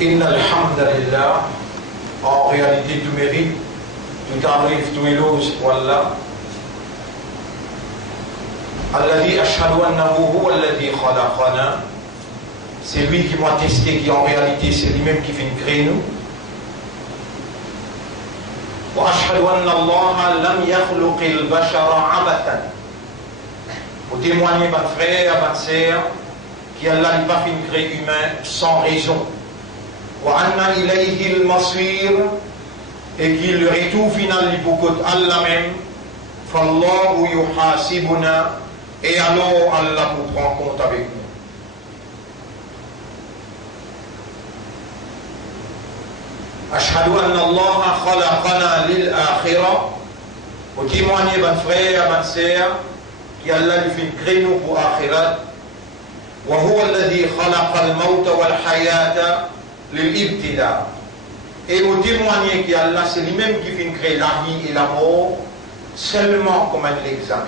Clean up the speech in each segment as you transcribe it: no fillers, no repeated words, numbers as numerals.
إن الحمد لله en réalité tout mérite, tout arrive, tout éloge pour Allah. الذي أشهد أنه هو الذي خلقنا, c'est lui qui m'a testé, qui en réalité c'est lui-même qui fait créer nous. وأشهد أن الله لم يخلق البشر عبثا. Pour témoigner, mon frère, ma sœur, qu'Allah n'a pas fait créer humain sans raison. وأن إليه المصير, et qu'il le retour final pour Allah même. فالله يحاسبنا, et alors Allah nous prend compte avec nous. أشهد أن الله خلقنا للآخرة. Pour témoigner, mon frère, ma sœur, qu'Allah lui fait créer nous pour l'akhirat. وهو الذي خلق الموت والحياة للابتلاء. Et vous témoignez qu'Allah c'est lui-même qui fait créer la vie et la mort seulement comme un examen.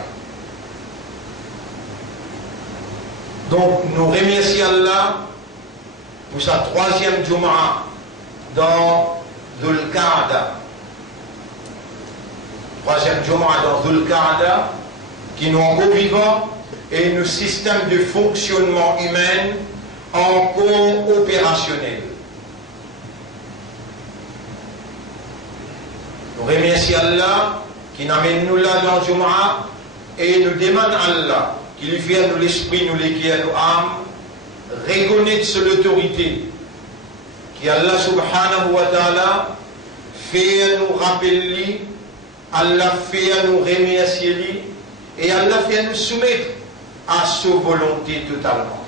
Donc nous remercions Allah pour sa troisième Jumu'ah dans Dhul Qa'da. Troisième Jumu'ah dans Dhul Qa'da qui nous en vivant et nos systèmes de fonctionnement humain encore opérationnels. Nous remercions Allah qui nous amène nous là dans Jumu'ah et nous demande Allah qui lui fait nous l'esprit, nous l'équerre, nous âmes, reconnaître sur l'autorité qui Allah subhanahu wa ta'ala fait nous rappeler, Allah fait nous remercier lui, et Allah fait nous soumettre à sa volonté totalement.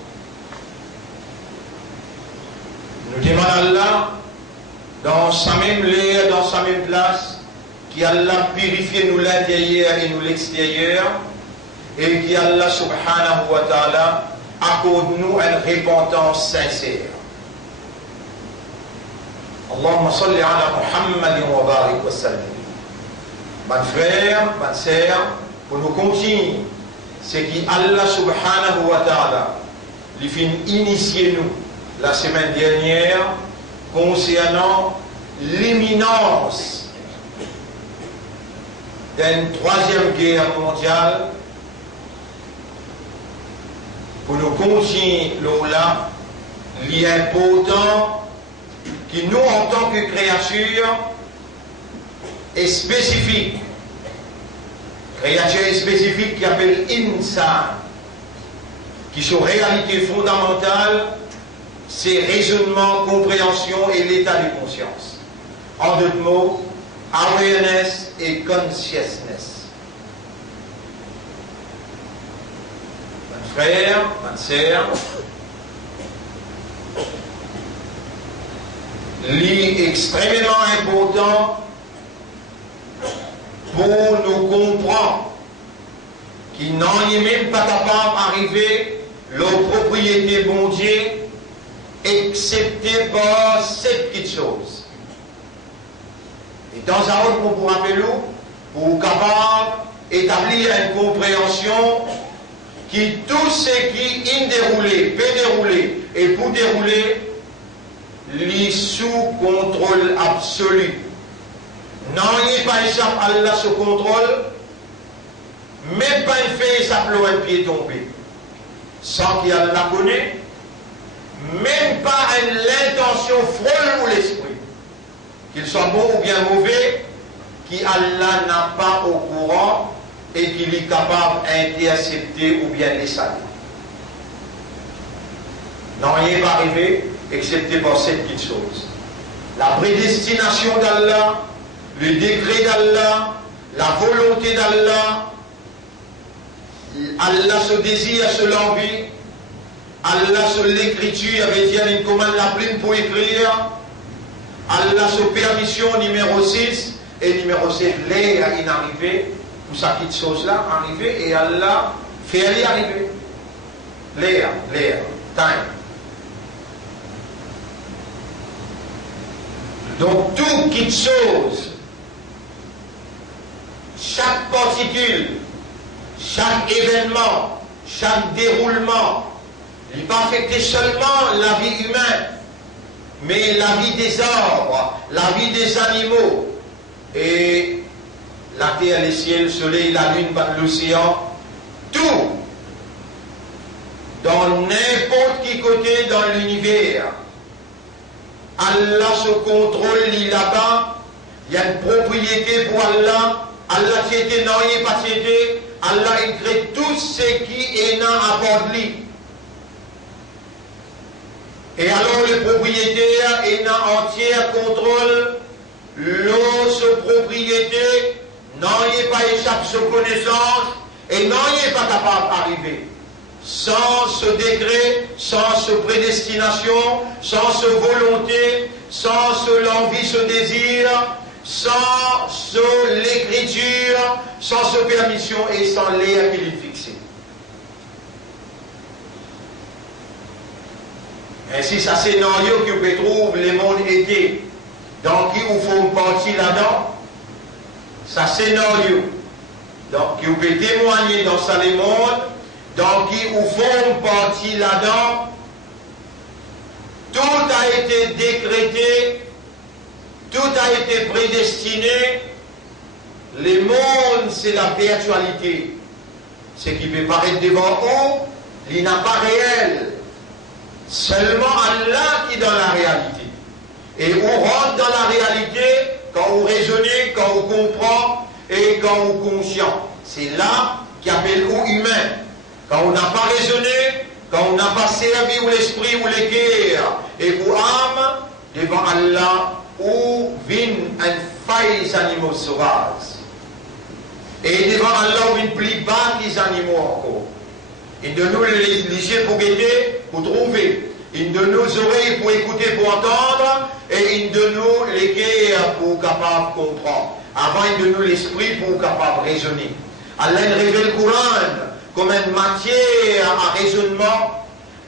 Nous demandons Allah dans sa même l'air, dans sa même place, qui Allah purifie nous l'intérieur et nous l'extérieur, et qui Allah subhanahu wa ta'ala accorde nous une repentance sincère. Allahumma salli ala Muhammadin wa barik wa sallim. Mon frère, ma sœur, pour nous continuer, c'est qui Allah subhanahu wa ta'ala lui fait initier nous la semaine dernière concernant l'imminence d'une troisième guerre mondiale. Pour nous continuer là, l'important qui nous en tant que créature est spécifique. Créature spécifique qui appelle Insan, qui sont réalité fondamentale, c'est raisonnement, compréhension et l'état de conscience. En d'autres mots, awareness et consciousness. Mon frère, ma sœur, l'extrêmement important pour nous comprendre qu'il n'en est même pas capable d'arriver leur propriété bon Dieu excepté par cette petite chose. Et dans un autre, pour rappeler pour capable d'établir une compréhension qui tout ce qui est déroulé, peut dérouler et pour dérouler, les sous contrôle absolu. Non, il n'y a pas échappé à Allah sous contrôle, même pas une fait échapper un pied tombé, sans qu'il Allah connaît, même pas l'intention folle ou l'esprit, qu'il soit bon ou bien mauvais, qui Allah n'a pas au courant et qu'il est capable d'intercepter ou bien les saluer. Non, il n'est pas arrivé, excepté par cette petite chose. La prédestination d'Allah, le décret d'Allah, la volonté d'Allah, Allah se désire, se l'envie, Allah se l'écriture, avait dit une commande la plume pour écrire, Allah se permission numéro 6 et numéro 7, l'air est arrivé, pour sa petite chose-là, arrivé, et Allah fait y arriver. L'air, time. Donc, toute petite chose, chaque particule, chaque événement, chaque déroulement, il va affecter seulement la vie humaine, mais la vie des arbres, la vie des animaux, et la terre, les ciels, le soleil, la lune, l'océan, tout, dans n'importe qui côté dans l'univers, Allah se contrôle là-bas, il y a une propriété pour Allah, Allah c'était non, il n'est pas c'était, Allah il crée tout ce qui est dans à bord de lui. Et alors le propriétaire est dans entier contrôle, l'autre propriété, non, il n'est pas échappé sur connaissance, et non, il n'est pas capable d'arriver. Sans ce décret, sans ce prédestination, sans ce volonté, sans ce l'envie, ce désir, sans ce l'écriture, sans ce permission et sans l'air qu'il est fixé. Ainsi, ça scénario que vous trouve les mondes étaient, dans qui vous font partie là-dedans, ça scénario, donc qui vous pouvez témoigner dans ça les mondes, dans qui vous font partie là-dedans, tout a été décrété, tout a été prédestiné, les mondes c'est la virtualité, ce qui peut paraître devant vous, il n'a pas réel. Seulement Allah qui est dans la réalité. Et on rentre dans la réalité quand on raisonne, quand on comprend et quand on est conscient. C'est là qui appelle ou humain. Quand on n'a pas raisonné, quand on n'a pas servi ou l'esprit ou les guerres et ou âme, devant Allah, ou vin un faille les animaux sauvages. Et devant Allah, on vient plus bas les animaux encore. Il de nous les yeux pour guetter, pour trouver. Il de nous oreilles pour écouter, pour entendre. Et il de nous les cœurs pour capable de comprendre. Avant, il de nous l'esprit pour capable de raisonner. Allah révèle le Coran comme une matière à raisonnement,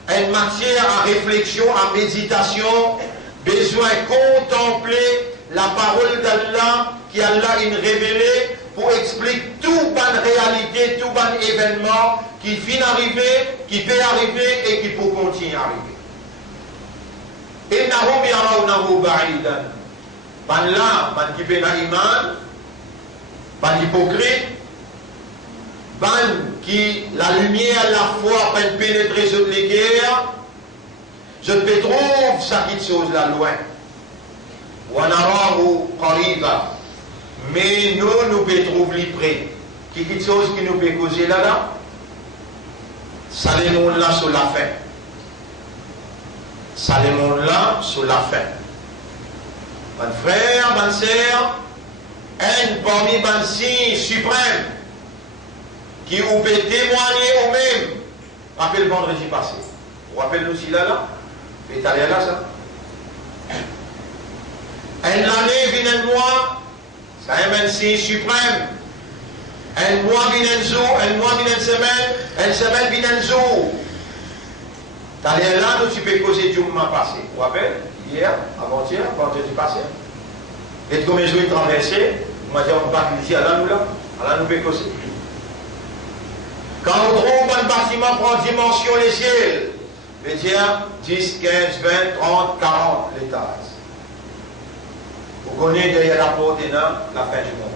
une matière à réflexion, à méditation. Besoin de contempler la parole d'Allah qui Allah a révélé pour expliquer toute bonne réalité, tout bon événement qui finit d'arriver, qui peut arriver et qui peut continuer à arriver. Innahum yarawnahu ba'idan. Ban là, ban qui fait iman, ban hypocrite, ban qui la lumière, la foi, peine pénétrer sur les guerres, je te trouve ça qui chose là loin. Wa narahu qariba. Mais nous pouvons trouver près. Quelque chose qui nous peut causer là-là, ça les mondes là sur la fin. Ça les mondes là sur la fin. Mon frère, mon sœur, un parmi les signes suprêmes qui vous peut témoigner au même. Rappelez le vendredi passé. Vous rappelez nous si là, c'est allé là ça. Un année vient un mois. Ça est un signe suprême. Un mois vient un jour, un mois vient une semaine vient un jour. T'as l'air là, nous tu peux causer du moment passé. Vous vous rappelez? Hier, avant-hier, vendredi passé. Et comme les jours ils traversé, on m'a dit on va ici, là nous là, là nous peut causer. Quand on trouve un bâtiment prend dimension les ciels, veut dire 10, 15, 20, 30, 40 l'étage. Vous connaissez derrière la porte et là, la fin du monde.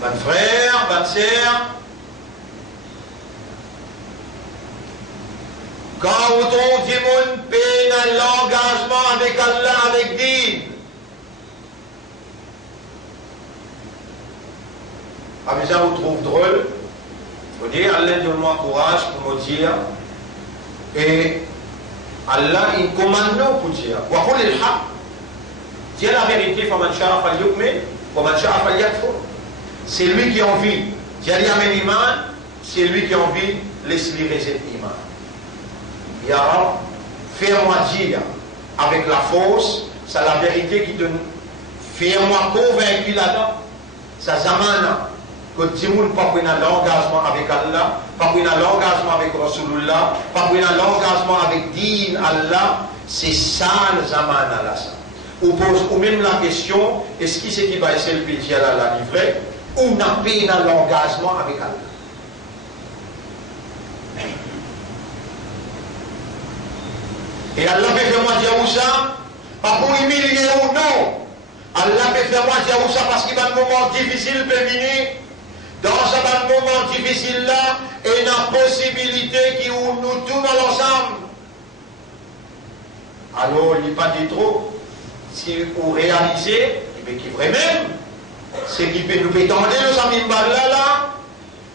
Bonne frère, bonne sœur, quand vous trouvez mon peine l'engagement avec Allah, avec Dieu, avec ça vous trouvez drôle, il faut dire, Allah donne-moi courage pour me dire, et Allah, il commande nous pour dire. Dis la vérité, c'est lui qui a envie. C'est lui qui a envie, laisse-lui réserver l'iman. Ya Rab, fais-moi dire avec la force, c'est la vérité qui donne. Fais-moi convaincu là-dedans. Ça zamana. Que Timoun pas pris un engagement avec Allah, pas pris un engagement avec Rasulullah, pas pris un engagement avec Din Allah, c'est ça le zaman là ça. Ou pose ou même la question, est-ce que c'est qui va essayer le péché à la livrer, ou n'a pas un engagement avec Allah. Et Allah peut faire moi dire où ça, pas pour humilier ou non. Allah peut faire moi dire où ça parce qu'il y a un moment difficile peut venir. Dans ce moment difficile là, et une possibilité qui nous tourne ensemble. Alors, il n'y a pas dit trop. Si vous réalisez, mais qui vrai même, c'est qui peut nous étendre nos amis là,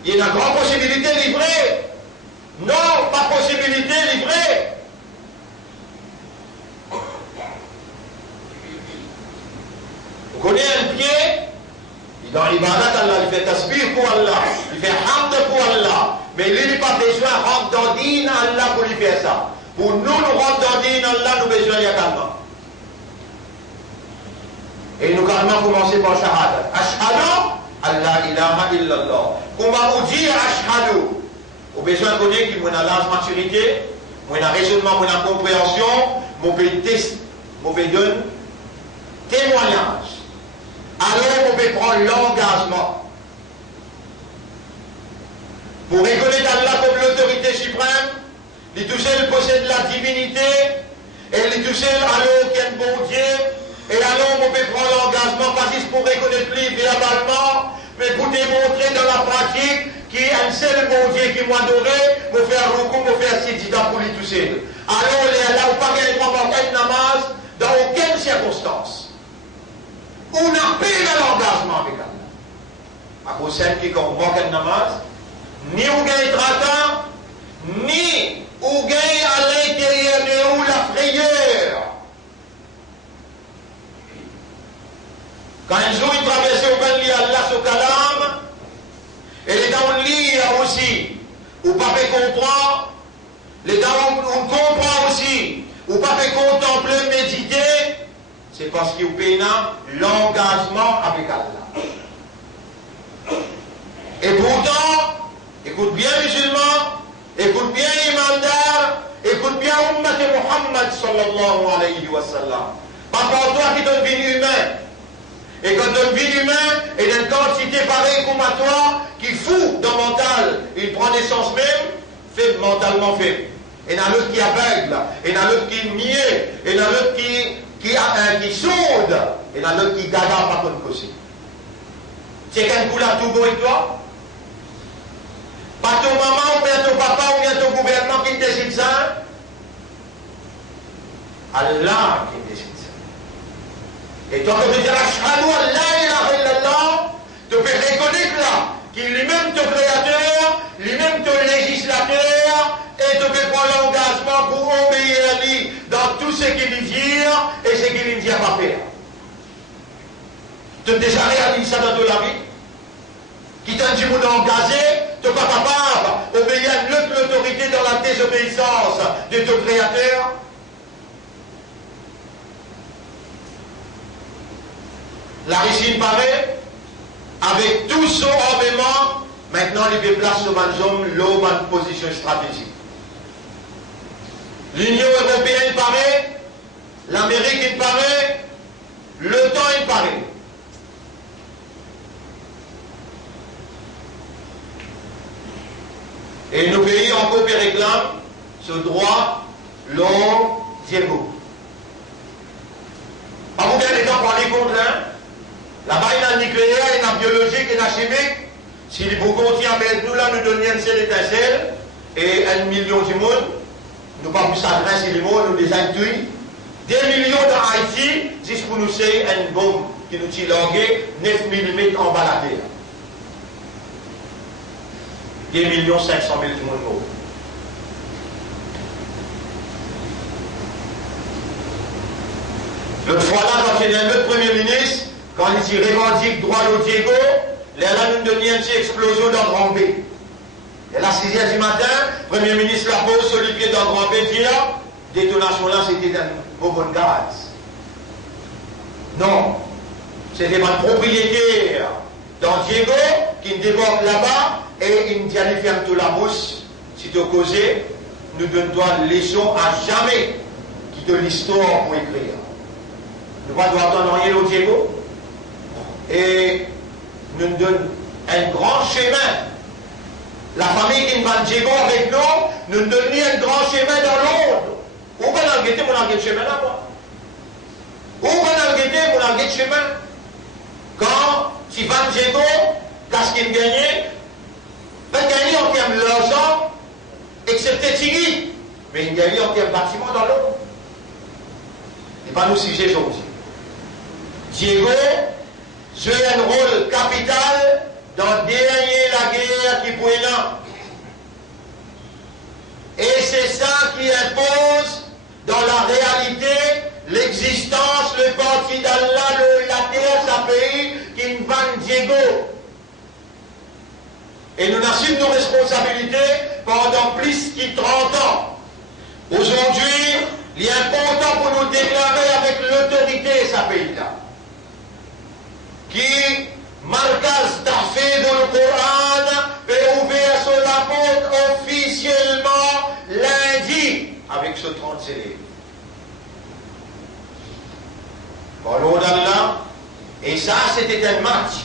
il y a une grande possibilité livrée. Non, pas possibilité livrée. Vous connaissez un pied, dans l'ibadat, Allah, il fait tasbih pour Allah, il fait hamd pour Allah, mais lui, il n'a pas besoin de rentrer dans le din Allah pour lui faire ça. Pour nous, nous rentrons dans le din Allah, nous avons besoin également. Et nous allons commencer par Shahada. Ashhadu Allah ilaha illallah. Comment on dit Ashhadu? Au besoin de connaître qu'il y a une large maturité, il y a un raisonnement, il y a une compréhension, il y a un test, il y a un témoignage. Alors on peut prendre l'engagement. Pour reconnaître Allah comme l'autorité suprême, il toucher le possède la divinité, et il toucher alors qu'il y a un bon Dieu. Et alors, on peut prendre l'engagement, pas juste pour reconnaître lui verbalement, mais pour démontrer dans la pratique qu'il y a un seul bon Dieu qui m'a adoré, me faire recours, me faire sidida pour lui toucher. Alors, on est là, on ne peut pas gagner un namaz dans aucune circonstance. On n'a pas l'engagement avec Allah. À cause de celle qui convoque un namaz, ni on gagne tracas, ni on gagne à l'intérieur de nous la frayeur. Quand un jour il traversait au ben lit Allah sur Kalam, et les gens lisent aussi, ou pas fait comprendre, les gens on comprend aussi, ou pas fait contempler, méditer, c'est parce qu'il y a l'engagement avec Allah. Et pourtant, écoute bien musulman, écoute bien imamdar, écoute bien Ummat Muhammad sallallahu alayhi wa sallam. Pas pour toi qui donne vie humaine. Et quand une vie humaine est d'une quantité pareille comme à toi, qui fout dans le mental, il prend naissance même, faible, mentalement faible. Et il y en a l'autre qui aveugle, et il y en a l'autre qui niait, et il y en a l'autre qui sonde, et il y en a l'autre qui gaga par contre aussi. C'est qu'un coup là tout beau et toi? Pas ton maman, ou bien ton papa, ou bien ton gouvernement qui décide ça? Allah qui décide. Et toi, tu peux dire Ashhadu an la ilaha illallah, tu peux reconnaître là qu'il est lui-même ton créateur, lui-même ton législateur, et tu peux prendre l'engagement pour obéir à lui dans tout ce qu'il dit et ce qu'il ne dit pas faire. Tu as déjà réalisé ça dans toute la vie? Qui t'a dit vous engagé, tu n'es pas capable d'obéir à l'autorité dans la désobéissance de ton créateur? La Russie paraît, avec tout son armement, maintenant il déplace sur l'homme en position stratégique. L'Union européenne paraît, l'Amérique paraît, l'OTAN paraît. Et nos pays encore réclament ce droit, l'homme, Diego. Pas vous bien les gens pour aller contre l'un. Là-bas, il y a un nucléaire, il y a un biologique, il y a un chimique. Si vous continuez avec nous, là, nous donnons une seule étincelle et 1 million de monde, nous pas plus s'adresser les mots, nous les intuits. 2 millions dans Haïti, juste pour nous c'est une bombe qui nous tire languée, 9 mm en bas la terre. 2 500 000 de monde. L'autre fois là, quand il y a un autre Premier ministre, quand il dit revendique droit au Diego, là, nous donnons une explosion dans Grand B. Et la 6h du matin, le Premier ministre la pose sur les pieds dans Grand B, dit là, détonation là, c'était un bonbon de gaz. Non, c'était ma propriétaire dans Diego qui me déborde là-bas et il me dit allez ferme toute la bouche, si tu causé, nous donnons une leçon à jamais qui te l'histoire pour écrire. Nous ne devons attendre rien au Diego. Et nous donnons un grand chemin. La famille qui va Diego avec nous, nous donnons un grand chemin dans l'ordre. Où qu'on a guetté mon langue de chemin là, moi? Où qu'on a guetté mon langue de chemin? Quand tu vas Diego, qu'est-ce qu'il gagne? Ben gagner en termes d'argent, excepté Tigui, mais il gagne en termes de bâtiment dans l'eau. Ce n'est pas nous sujet aujourd'hui. Diego joue un rôle capital dans dernier la guerre qui pouvait là. Et c'est ça qui impose dans la réalité l'existence, le parti d'Allah, la terre, sa pays, qui ne van Diego. Et nous assumons nos responsabilités pendant plus de 30 ans. Aujourd'hui, il est important pour nous déclarer avec l'autorité sa pays-là. Qui marquas d'affaires dans le Coran peut ouvrir sur la porte officiellement lundi avec ce 30 célèbres. Parlons d'Allah, et ça c'était un match,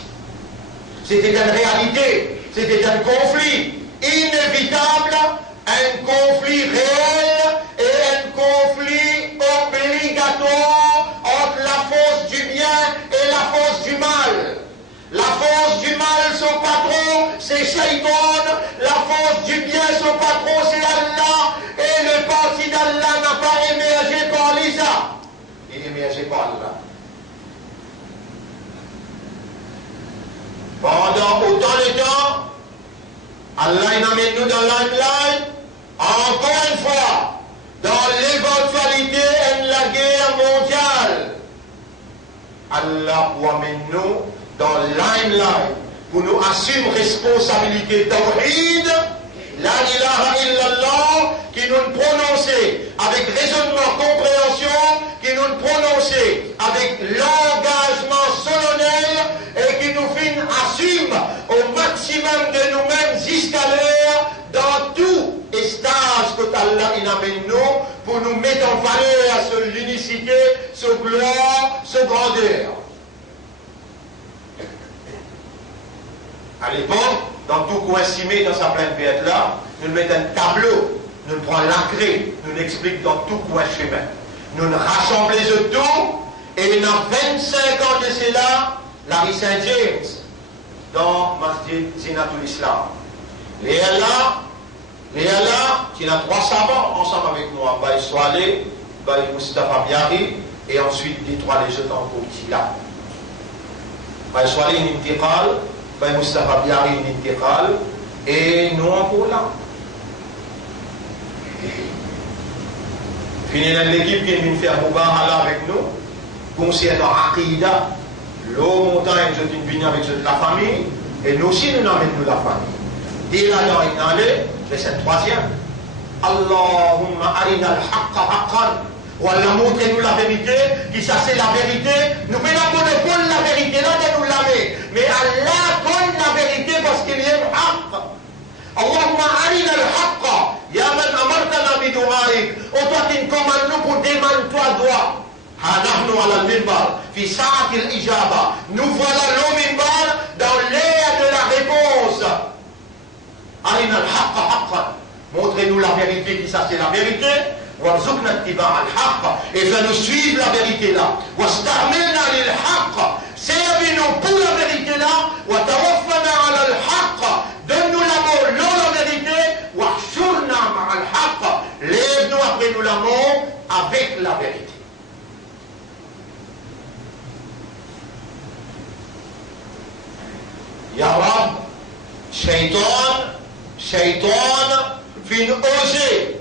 c'était une réalité, c'était un conflit inévitable, un conflit réel et un conflit obligatoire entre la force du bien et la force du mal. La force du mal, son patron, c'est Shaitan. La force du bien, son patron, c'est Allah. Et le parti d'Allah n'a pas émergé par l'Isa. Il est émergé par Allah. Pendant autant de temps, Allah amène nous dans l'Inde, encore une fois, dans l'éventualité de la guerre mondiale. Allah amène nous dans l'Inde pour nous assumer responsabilité tawhid, la ilaha illallah, qui nous prononcer avec raisonnement, compréhension, qui nous prononcer avec l'engagement solennel et qui nous fait assume au maximum de nous-mêmes jusqu'à l'heure dans tout stage que Allah amène nous pour nous mettre en valeur sur l'unicité, sur gloire, sur grandeur. À l'époque, dans tout coin cimé, dans sa pleine fête là, nous mettons un tableau, nous prenons la craie, nous l'expliquons dans tout coin chemin. Nous rassemblons les tout, et dans 25 ans de cela, la rue Saint-James, dans Masjid Zinatul Islam. Léala, qui a 3 savants ensemble avec moi, Baï Soalé, Baï Mustafa Biari, et ensuite les 3 les autres encore ici là. Baï Soalé, Nintiqal, Baï Mustafa Biari, Nintiqal, et nous encore là. Fini l'équipe qui est venue faire Moubahala avec nous, concernant Aqidah, l'eau montagne, je suis venu avec la famille, et nous aussi nous amenons la famille. Dès là, dans une année, c'est le 3e. Allahumma arina al-haqqa haqqan. Ou Allah montre-nous la vérité, qui ça c'est la vérité. Nous faisons le monopole la vérité là de nous laver. Mais Allah donne la vérité parce qu'il y a le haqq. Allahumma arina al-haqqa. Ya man amartana bidu'aik. Oh toi qui nous commandes nous pour demander toi droit. نحن على المنبر في ساعة الإجابة. Nous voilà le minbar dans l'ère de la réponse. Arina al-haqqa haqqan. Montrez-nous la vérité, qui ça c'est la vérité. Warzuqna ittiba' al-haqq. Et fais-nous suivre la vérité là. Wastamilna lil-haqq. Servez-nous pour la vérité là. Wa tawaffana ala al-haqq. Donne-nous l'amour, non la vérité. Wahshurna ma'a al-haqq. Lève-nous après nous l'amour avec la vérité. Ya Rab, Shaitan, fin oser.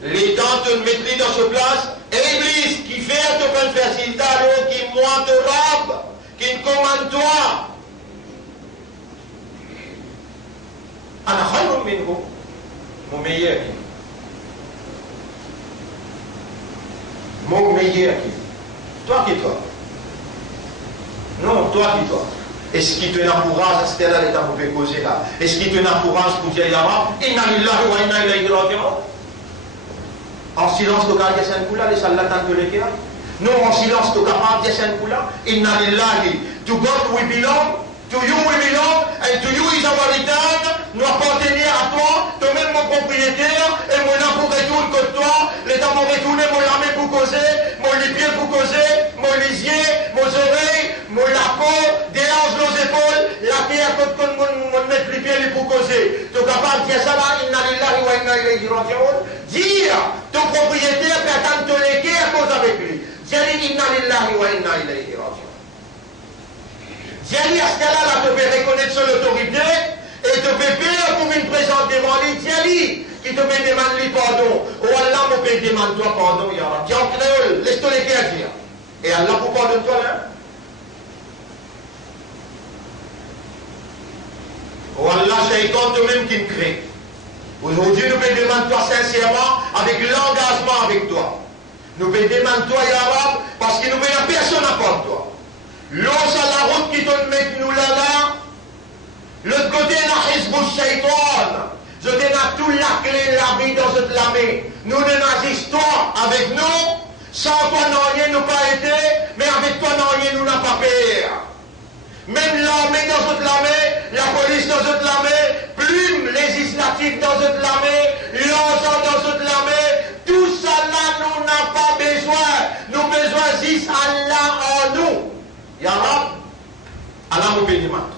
Les temps te mettent dans ce place. Iblis, qui fait te faire facilité, qui moi te Rab, qui me commande toi. Ana khayrun minhu, mon meilleur qui. Mon meilleur qui. Toi qui toi. Non, toi qui toi. Est-ce qu'il te n'encourage, c'était là l'état pour faire causer là. Est-ce qu'il te n'encourage pour dire Yahweh, Inna lillahi wa inna ilayhi raji'un. En silence, tu as dit Saint-Poula, les sallatans de l'équerre. Non, en silence, tu as capable de Saint-Poula. Inna lillahi, to God we belong, to you we belong, and to you is our return. Nous appartenir à toi, toi-même mon propriétaire, et moi là pour retourner que toi, l'état quand je retourne mon lame pour causer, mon pieds pour causer, mon lisier, mon oreille, mon la peau, déhanche nos épaules, la terre quand mon met les pieds pour causer. Tu es capable de dire ça là, inna lillahi wa inna ilayhi raji'un. Dire, ton propriétaire peut attendre ton équerre à cause avec lui. Dis inna lillahi wa inna ilayhi raji'un. Dis à ce cas-là, tu peux reconnaître son autorité et tu peux payer pour me présenter devant lui. Dis qui te peut demander pardon. Oh Allah, mon père demande toi pardon, ya Rab. Dis en créole, laisse-toi les à dire. Et Allah vous pardonne toi là. Oh Allah, Shaitan toi-même qui me crée. Aujourd'hui, nous pouvons demander toi sincèrement, avec l'engagement avec toi. Nous pouvons demander toi, ya Rab, parce que nous pouvons personne à part toi. Lance à la route qui te met nous là-là. L'autre côté, la Hizbul Shaitan. Je donne toute la clé de la vie dans cette lamée. Nous ne n'agissons avec nous. Sans toi, non, rien nous pas été. Mais avec toi, non, rien nous n'a pas peur. Même l'armée dans cette lamée, la police dans cette lamée, plume législative dans cette lamée, l'argent dans cette lamée, tout ça là, nous n'a pas besoin. Nous besoin juste Allah en nous. Ya Rab, Allah nous bénit maintenant.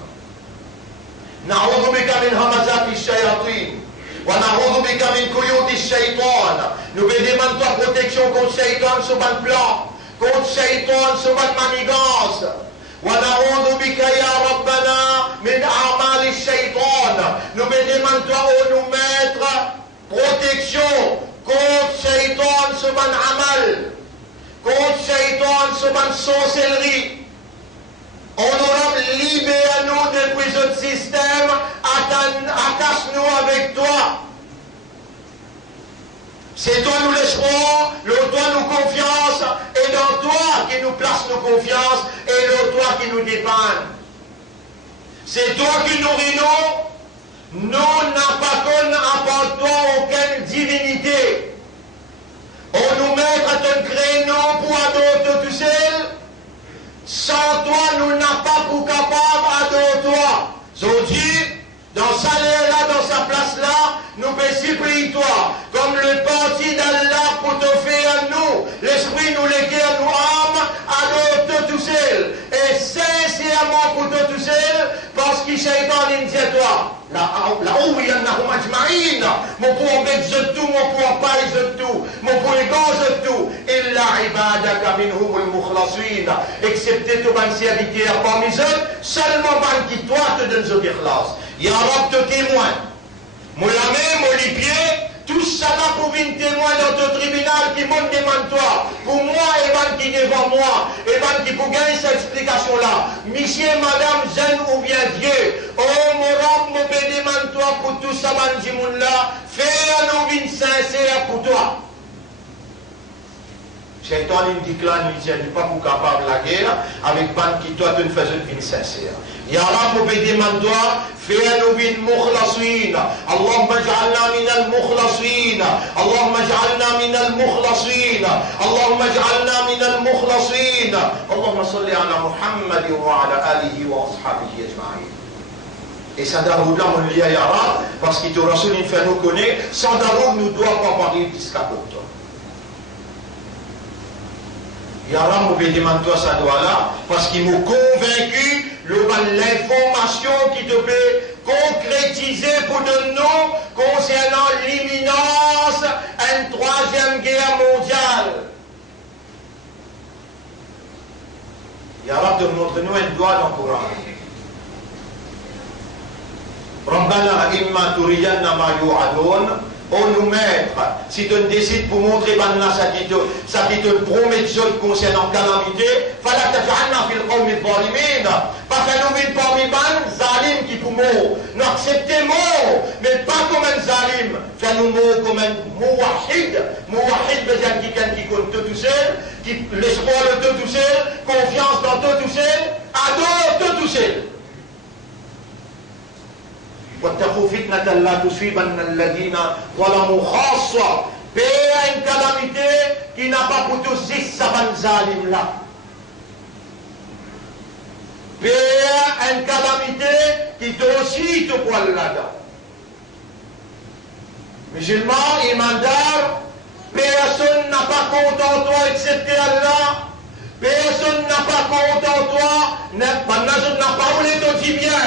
نعوذ بك من همزات الشياطين ونعوذ بك من كيود الشيطان. Nous demandons ta protection contre Shaitan sur le plan, contre Shaitan sur la manigance. ونعوذ بك يا ربنا من أعمال الشيطان. Nous demandons toi de nous mettre protection contre Shaitan sur l'amal, contre Shaitan sur la sorcellerie. Honorable, libère-nous depuis ce système, attache-nous avec toi. C'est toi nous laisserons, le toi nous confiance, et dans toi qui nous place nos confiance, et le toi qui nous dépend. C'est toi qui nourris nous, nous n'avons pas connu à part toi aucune divinité. On nous met à te créer nous pour adorer tout seul. Sans toi, nous n'avons pas pour capable d'adorer toi. Aujourd'hui, dans sa là, dans sa place là, nous pouvons supplier toi, comme le parti d'Allah pour te faire à nous, l'esprit nous l'équerre, nous âme, adore tout seul, et sincèrement pour toi tout seul, parce qu'il Shaitan il dit à toi, mon pour je tout, mon pour pas je tout, mon pour je tout, illa ibadaka minhum al-mukhlasin, excepté tout ban serviteur parmi eux, seulement ban qui toi te donne ce ikhlas. Ya Rab te témoin, mon lamé, mon lipier, tout ça là pour venir témoin dans ton tribunal qui monte devant toi. Pour moi, et ban qui devant moi, et ban qui pour gagner cette explication là. Monsieur, madame, jeune ou bien vieux, oh mon ram, mon béni, demande toi pour tout ça, ban du monde là, fais-nous une sincère pour toi. Shaitan il dit que là, il n'est pas pour capable de la guerre, avec ban qui toi, tu ne fais une sincère. Ya Rab, mon béni, demande toi, fais-nous une mukhlasin. Allahumma ij'alna min al-mukhlasin. Allahumma ij'alna min al-mukhlasin. Allahumma ij'alna min al-mukhlasin. Allahumma salli ala Muhammad wa ala alihi wa ashabihi ajma'in. Et ça daroud là, mon lia Ya Rab, parce qu'il te rasoul, il fait nous connaître, sans daroud, nous doit pas parler jusqu'à pour toi. Ya Rab, mon béni, demande-toi ça doit là, parce qu'il m'a convaincu l'information qui te peut concrétiser pour de nous concernant l'imminence d'une troisième guerre mondiale. Ya Rab, montre-nous un doigt dans le Coran. Rabbana imma turiyanna ma yu'adun. On nous mettre, si tu décides pour montrer ça qui te promet de choses concernant calamité, fallait que tu fasses le qawmi zalimin. Pas faire nous une parmi ban, zalim qui pour mot. Nous acceptons mot, mais pas comme un zalim. Fais nous mot comme un mouwahid. Mouwahid veut dire quelqu'un qui compte tout seul, qui l'espoir de tout seul, confiance dans tout seul, adore tout seul. واتقوا فتنة لا تصيبن الذين ظلموا خاصة. Paix une calamité qui n'a pas pour tous six saban zalim là. Paix une calamité qui te aussi te poil là-dedans. Musulmans, imandars, Personne n'a pas compte en toi excepté Allah. Personne n'a pas compte en toi. Maintenant, je n'ai pas voulu te dire bien.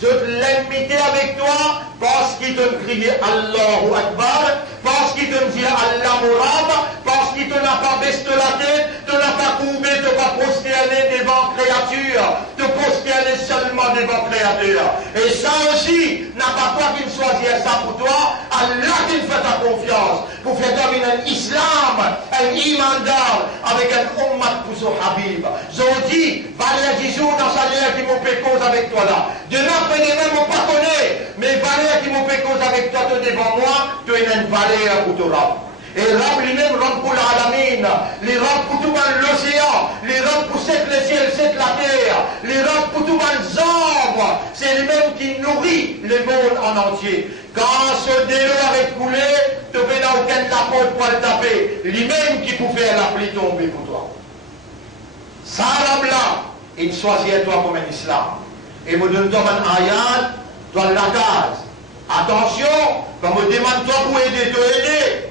Je l'ai avec toi parce qu'il te crie Allahu Akbar, parce qu'il te dit Allah Mourab, parce qu'il te n'a pas baissé la tête, te n'a pas courbé, te pas prosterner devant créature, te prosterner seulement devant créature. Et ça aussi, n'a pas toi qui choisit ça pour toi, Allah qui fait ta confiance, pour faire devenir un islam, un imandar, avec un ummat pour son habib. Je dis, valeur 10 jours dans sa lèvre qui m'ont fait cause avec toi là. Demain, après-demain, m'ont pas connaît, mais valeur qui m'ont fait cause avec toi devant moi, tu es une valeur pour ton rab. Et Rab lui-même, Rab pour l'Alamin, les Rab pour tout l'océan, les Rab pour cette le ciel, cette la terre, les Rab pour tout les arbres, c'est lui-même qui nourrit le monde en entier. Quand ce délo avait coulé, tu ne peux aucun tapot pour le taper, lui-même qui peut faire la pluie tomber pour toi. Ça, Rab-là, il choisit toi comme un islam. Et me donne un ayat dans la case. Attention, quand me demande toi pour aider, te aider.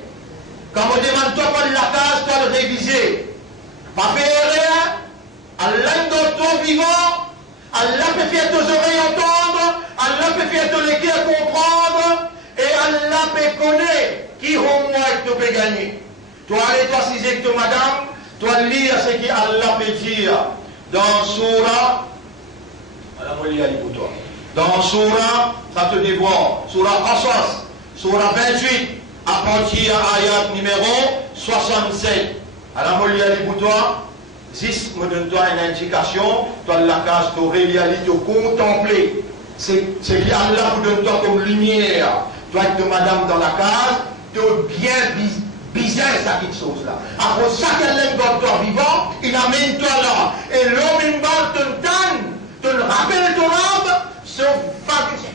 Quand me demande toi pour la case, toi le réviser. Pas faire rien. Allah donne toi vivant. Allah peut faire tes oreilles entendre. Allah peut faire tes cœurs comprendre. Et Allah peut connaître qui au moins tu peux gagner. Toi, allez, toi, si c'est que madame, toi, lire ce que Allah peut dire dans Surah. Dans Surah, ça te dévoile. Surah Qasas, Surah 28, à partir à ayat numéro 67. Alors, je vais pour toi. Zis me donne toi une indication. Toi, la case, tu aurais réalité, contempler. C'est Allah vous donne toi comme lumière. Toi, avec madame dans la case, tu es bien bizarre, ça quelque chose là. Après ça, qu'elle dans toi vivant, il amène toi là. Et l'homme, il va te donne. Tu le rappelles ton âme, sauf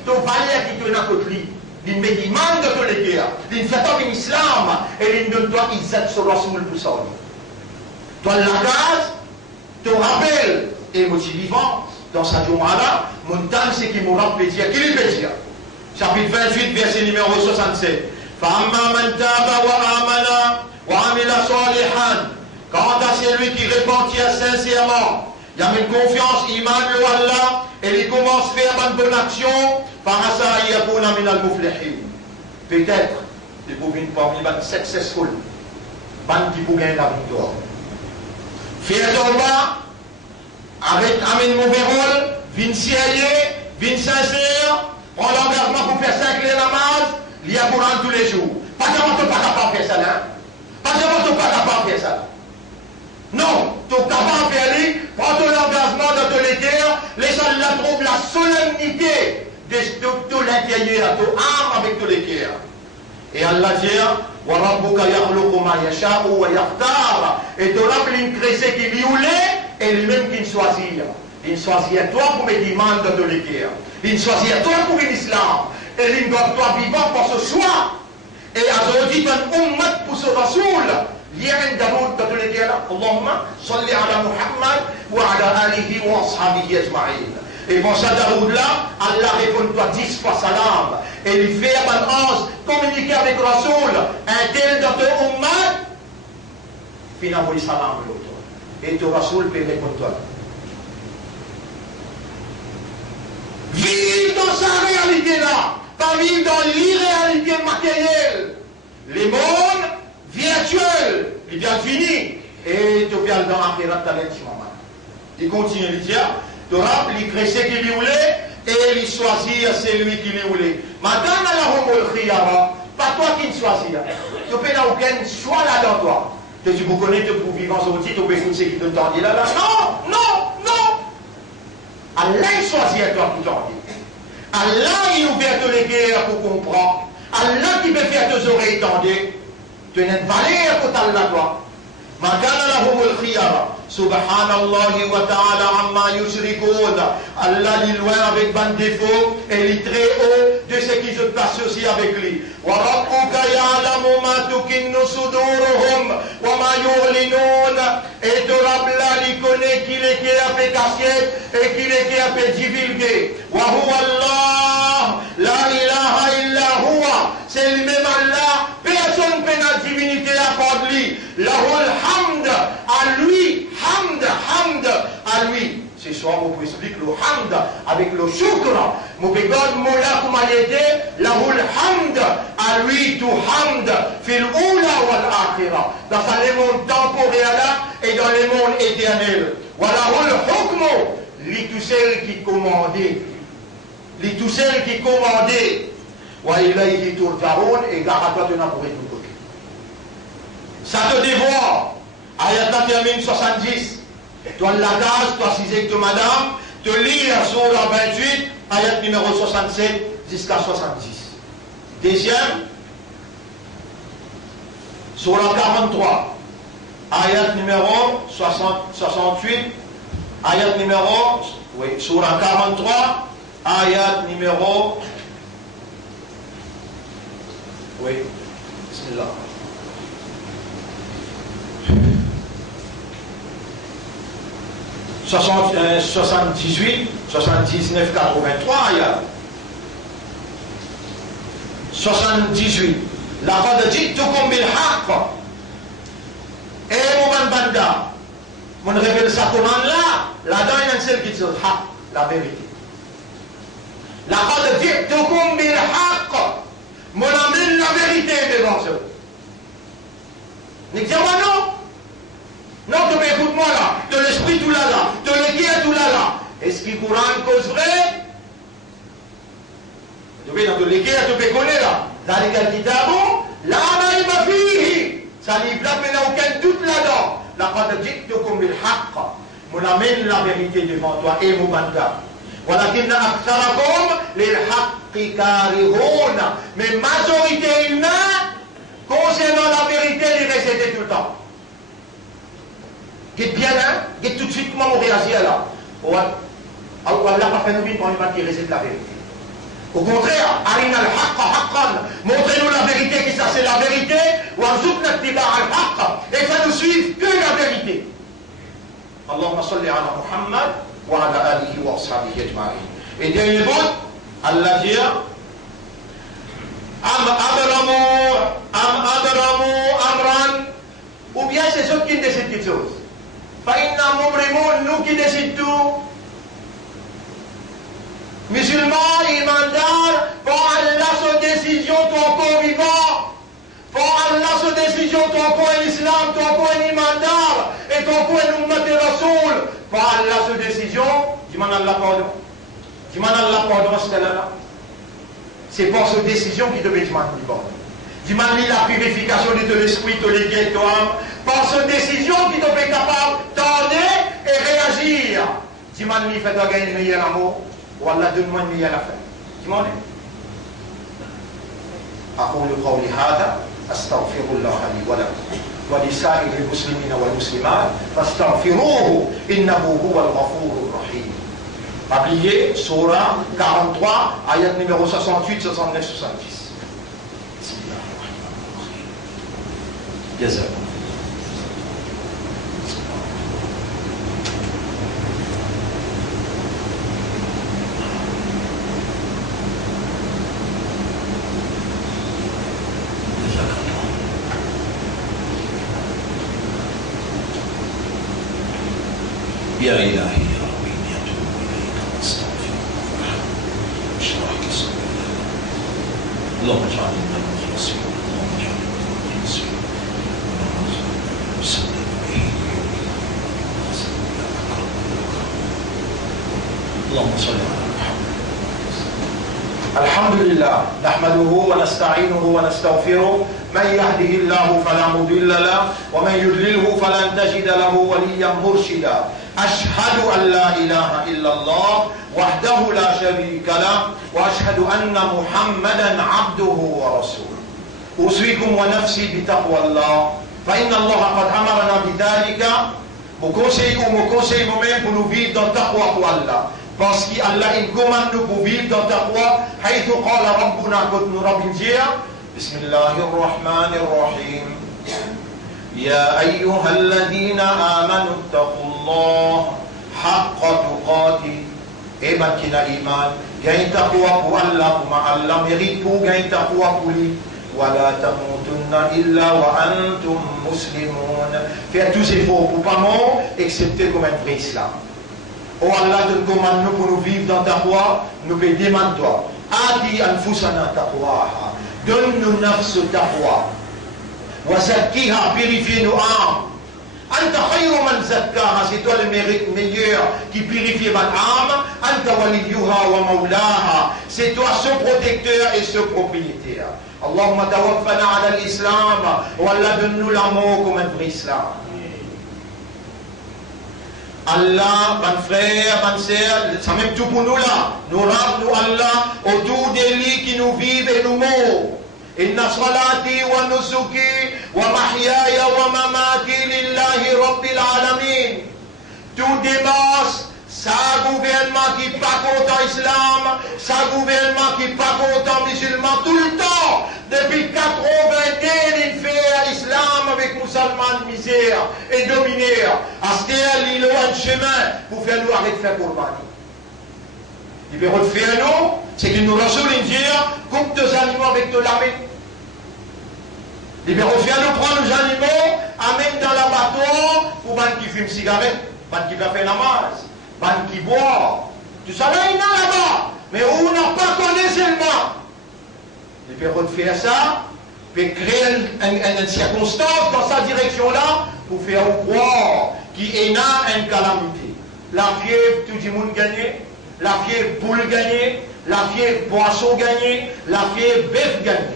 ton valeur qui te n'a que lui. Il me demande de te l'écrire. Il fait un islam et il donne toi Izzat sur Rasoul pour ça. Toi, la case, te rappelle et motif vivant dans sa journée-là, montagne, c'est qui m'aura peut dire. Qui lui peut dire? Chapitre 28, verset numéro 67. فَأَمَّا مَنْ تَابَ وَآمَنَ وَعَمِلَ صَالِحًا. Quant à celui qui repentit sincèrement, il y a une confiance, iman le Allah, et il commence à faire une bonne action, peut-être, il peut venir parmi les successful, qui peut gagner la victoire. Faire ton bas, avec un mauvais rôle, vin sérieux, vin sincère, prend l'engagement pour faire 5 les namaz, il y a pour tous les jours. Pas seulement tu n'es pas capable de faire ça, hein? Pas seulement tu n'es pas capable de faire ça. Non, tu es capable de faire lui, prends ton engagement dans ton éther, les Allah trouvent la solennité de tout l'intérieur, ton âme avec tout l'éther. Et Allah dit, et tu rappelles une crécée qui lui voulait, et lui-même qui choisit. Il choisit à toi pour me demander de ton éther. Il choisit à toi pour l'islam. Et il doit toi vivant pour ce choix. Et aujourd'hui, un ummat pour ce rasoul. لأن داود تقول لك اللهم صل على محمد وعلى آله وأصحابه أجمعين. Et pour ça, Daoud là, Allah répond toi 10 fois salam. Et il fait un ange communiquer avec Rasoul, un tel dans ton ummat, finalement il salam l'autre. Et ton Rasoul peut répondre toi. Vive dans sa réalité là, pas vivre dans l'irréalité matérielle. Les mondes virtuel, il vient fini. Et tu viens dans l'akhirat talent maman. Il continue de dire, tu rappelles, il crée qui lui voulait et il choisit celui qui lui voulait. Maintenant, pas toi qui choisis. Tu peux n'a aucun choix là dans toi. Tu peux connaître pour vivre aujourd'hui, tu peux écouter ce qui te tendit là. Non, non, non. Allah choisit à toi pour t'en dire. Allah il ouvre les guerres pour comprendre. Allah qui peut faire tes oreilles tendues. Tu es une valeur pour t'Allah toi. ما كان لهم الخيار سبحان الله وتعالى عما يشركون. Allah est loin avec ban défaut et il est très haut de ce qui se associe avec lui. وربك يعلم ما تكن صدورهم وما يعلنون. Et de Rabbi il connaît qu'il est qui a fait cacher et qu'il est qui a fait divulguer. وهو الله لا إله إلا هو. C'est lui-même Allah. Personne ne peut la divinité à part soir, on explique le hamd avec le shukr. Mon pégode, moula, comme il était, la roule hamd, à lui tout hamd, fil oula wal akhira. Dans les mondes temporels et dans les mondes éternels. Voilà roule hukmo, lui tout seul qui commandait. Lui tout seul qui commandait. Wa ilayhi turja'un, et gare à toi, tu n'as pour être tout côté. Ça te dévoile. Ayat 31 70. Toi la case, toi 6 de madame, te lis la surah 28, ayat numéro 67 jusqu'à 70. Deuxième, surah 43, ayat numéro 68, ayat numéro, oui, surah 43, ayat numéro, oui, bismillah. 78, 79, 83, ayat. 78. Laqad ji'tukum bil haqq. Et mon banda, mon révèle sa commande là, là-dedans il y a une seule qui dit haqq, la vérité. Laqad ji'tukum bil haqq. Mon amène la vérité devant eux. N'exagère non? Non, tu m'écoutes moi là, de l'esprit tout là là, de l'équipe tout là là. Est-ce qu'il courant cause vraie? Tu veux dans de l'équipe, tu peux connaître là. Dans les kitabou, là, ma fille. Ça n'y a aucun doute là-dedans. La qad ji'tukum bil haqq. Mon amène la vérité devant toi et mon banda. Walakin aktharakum lil haqqi karihun. Mais majorité humaine, concernant la vérité, ils restent tout le temps. Get bien là, get tout de suite comment on réagit là. Allah pas fait nous pour une qui réside la vérité. Au contraire, arina al-haqqa haqqan, montrez-nous la vérité, que ça c'est la vérité, warzuqna ittiba' al-haqq, et ça nous suit que la vérité. Allahumma salli ala Muhammad wa ala alihi wa ashabihi ajma'in. Et dernier bout, Allah dit adramu amran, ou bien c'est ceux qui décident quelque chose. Nous qui décidons tout. Musulmans, imandars, pour Allah sa décision, ton corps vivant. Pour Allah sa décision, ton corps est l'islam, ton corps est imandar, et ton corps est l'ummat de Rasoul. Pour Allah sa décision, dis-moi Allah pardon. Dis-moi Allah pardon, c'est là. C'est pour cette décision qui devait demander pardon. Dis-moi la purification de ton esprit, de l'église, toi. Par cette décision qui te fait capable d'ordonner et réagir. Dis-moi, fais-toi gagner le meilleur amour, ou Allah donne-moi une meilleure affaire. Dis-moi. أقول قولي هذا أستغفر الله لي ولكم ولسائر المسلمين والمسلمات فاستغفروه إنه هو الغفور الرحيم. Oubliez, Surah 43, ayat numéro 68, 69, 70. جزاكم. يا إلهي يا ربي يتوب إليك واستغفرك اشرح لي صدري اللهم اجعلني من المخلصين اللهم اجعلني من المخلصين وسدد به اللهم صل على محمد. الحمد لله نحمده ونستعينه ونستغفره. من يهده الله فلا مضل له ومن يضلله فلن تجد له وليا مرشدا. أشهد أن لا إله إلا الله وحده لا شريك له وأشهد أن محمدا عبده ورسوله. أوصيكم ونفسي بتقوى الله فإن الله قد أمرنا بذلك. Mon conseil moi-même pour nous vivre dans taqwa pour Allah. Parce qu'Allah il commande nous pour vivre dans taqwa. حيث قال ربنا قد نربي بسم الله الرحمن الرحيم. يا أيها الذين آمنوا اتقوا الله حق تقاته. Et ben qui n'a iman, gagne taqwa pour Allah, pour Allah mérite pour gagne taqwa pour lui. ولا تموتن إلا وأنتم مسلمون. Faire tous ces efforts pour pas mort, excepté comme un vrai islam. Oh Allah, te commande nous pour nous vivre dans ta foi, nous pouvons demander toi. Adi anfusana taqwaha. Donne-nous nafs taqwa. Wa zakkiha, purifie nos âmes. Anta khayru man zakkaha, c'est toi le meilleur qui purifie ma âme. Anta waliyuha wa maulaha, c'est toi ce protecteur et ce propriétaire. Allahumma tawaffana ala l'islam, wa Allah donne-nous l'amour comme un vrai islam. Allah, mon frère, mon sœur, c'est même tout pour nous là. Nous rendons Allah autour des lits qui nous vivent et nous mourent. Inna salati wa nusuki wa mahyaya wa mamati lillahi rabbil alamin. Tout dimanche, ça gouvernement qui pas content islam, ça gouvernement qui pas content musulman tout le temps. Depuis 80 ans, il fait à l'islam avec musulmans misère et dominés. À ce qu'il a un chemin pour faire nous arrêter de faire Qurbani. Il veut refaire nous, c'est qu'il nous rassure dire, coupe deux animaux avec de l'armée. Il veut refaire nous prendre nos animaux, amène dans l'abattoir pour ban qui fume cigarette, ban qui va faire namaz, ban qui boit. Tout ça là, il y en a là-bas. Mais on n'a pas connu seulement. Il peut refaire ça, peut créer une circonstance dans sa direction-là pour faire croire qu'il y a une calamité. La fièvre, tout le monde gagne, la fièvre boule gagne, la fièvre poisson gagne, la fièvre bœuf gagne.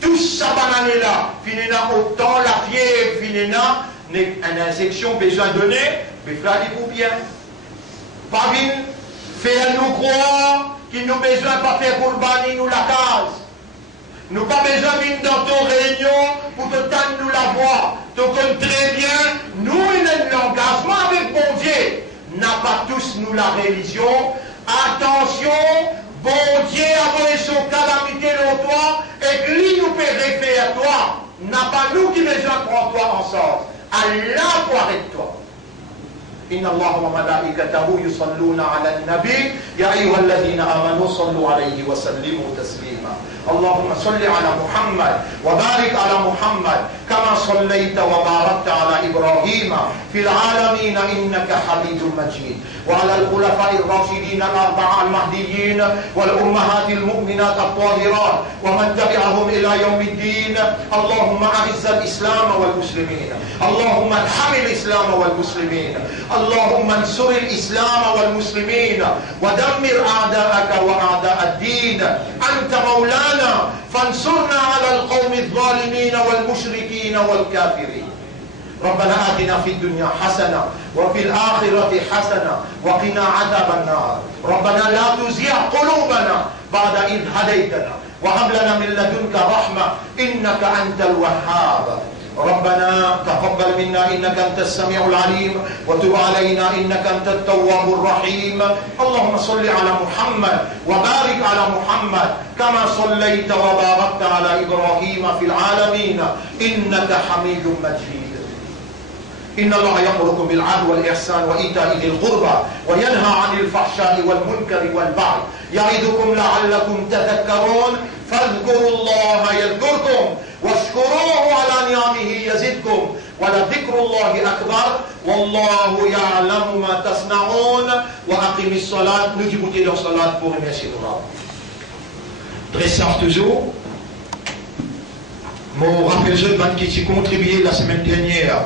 Tout ça banane-là, finina autant la fièvre, finina, une injection besoin de donner, mais faire des paupières. Pas bien, faire nous croire qu'il nous besoin de pas faire Qurbani, nous la case. Nous pas besoin de dans ton réunion pour te tendre nous la voix. Tu connais très bien, nous, il y a un engagement avec bon Dieu. N'a pas tous nous la religion. Attention, bon Dieu a volé son calamité dans toi et que lui nous peut référer à toi. N'a pas nous qui besoin de prendre toi ensemble. Allah pour arrêter toi. إن الله وملائكته يصلون على النبي يا أيها الذين آمنوا صلوا عليه وسلموا تسليما اللهم صل على محمد وبارك على محمد كما صليت وباركت على إبراهيم في العالمين إنك حميد مجيد وعلى الخلفاء الراشدين الأربعة المهديين والأمهات المؤمنات الطاهرات ومن تبعهم إلى يوم الدين اللهم أعز الإسلام والمسلمين اللهم ارحم الإسلام والمسلمين اللهم انصر الإسلام والمسلمين ودمر أعداءك وأعداء الدين أنت مولانا فانصرنا على القوم الظالمين والمشركين والكافرين ربنا آتنا في الدنيا حسنة وفي الآخرة حسنة وقنا عذاب النار ربنا لا تزغ قلوبنا بعد إذ هديتنا وهب لنا من لدنك رحمة إنك أنت الوهاب ربنا تقبل منا إنك أنت السميع العليم وتب علينا إنك أنت التواب الرحيم اللهم صل على محمد وبارك على محمد كما صليت وباركت على إبراهيم في العالمين إنك حميد مجيد إن الله يأمركم بالعدل والإحسان وإيتاء ذي القربى وينهى عن الفحشاء والمنكر والبغي يعظكم لعلكم تذكرون فاذكروا الله يذكركم واشكروه على نعمه يزدكم ولذكر الله أكبر والله يعلم ما تصنعون وأقم الصلاة نجيب إلى الصلاة pour remercier Allah. Très simple toujours. Mon rappel, je vais contribuer la semaine dernière.